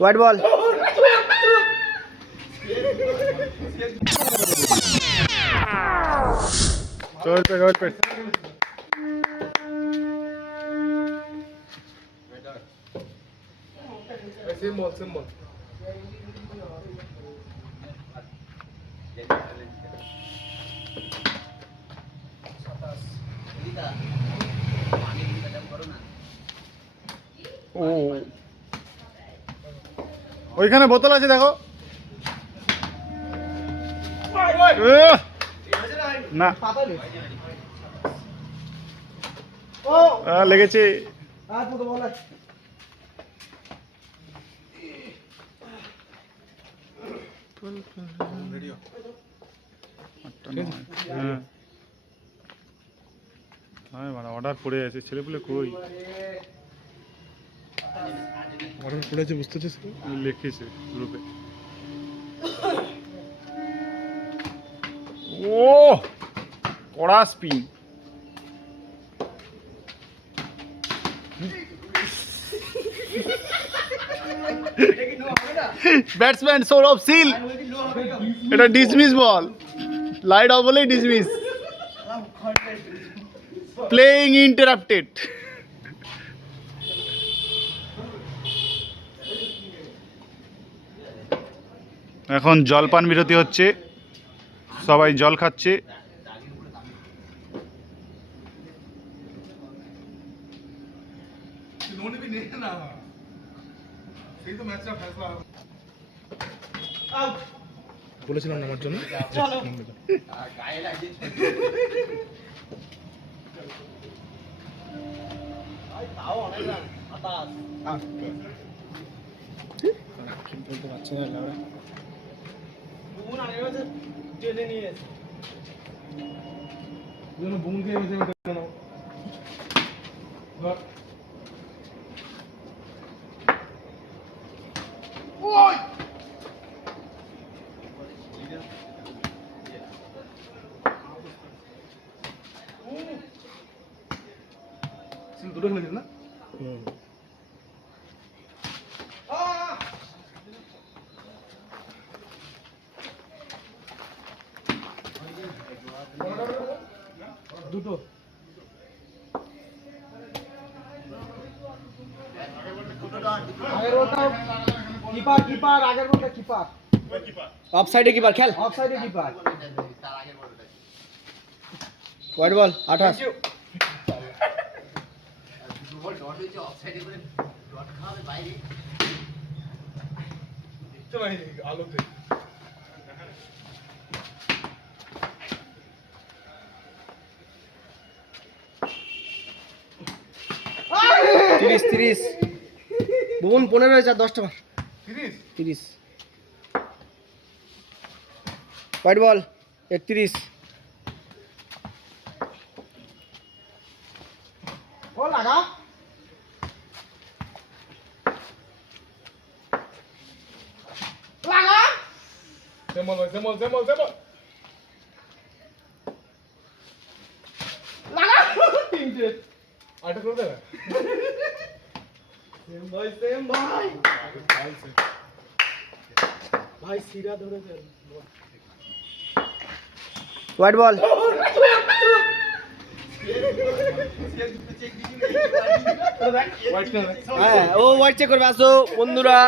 White ball. চল পেট white পেট। Same বল same বল। ও ওইখানে বোতল আছে দেখো। না লেগেছে। অর্ডার পড়ে আছে, ছেলেপুলে কই অর্ডার পড়ে আছে বুঝতে পারছিস? লিখেছে গ্রুপে। ও কড়া স্পিন। ব্যাটসম্যান সৌরভ সিল, এটা ডিসমিস বল। লাইট অফ বলেই ডিসমিস। Playing interrupted. এখন জলপান বিরতি হচ্ছে, সবাই জল খাচ্ছে। বলেছিলাম আমার জন্য দুটো খেলেছিল না? দুটো আগের বলটা কিপার, কিপার আগের বলটা কিপার, অফসাইডে কিপার খেল। অফসাইডে কিপার। White ball 28। আলোতে 30 বোন 15 হয়েছে আর 10টা 30। White ball 31। ও লাগা লাগা সেমল লাগা তিনটে আটা করে দেবে। সেম ভাই ভাই সিরা ধরেছে। White ball. হ্যাঁ ও হোয়াইট চেক করবে। আসো বন্ধুরা।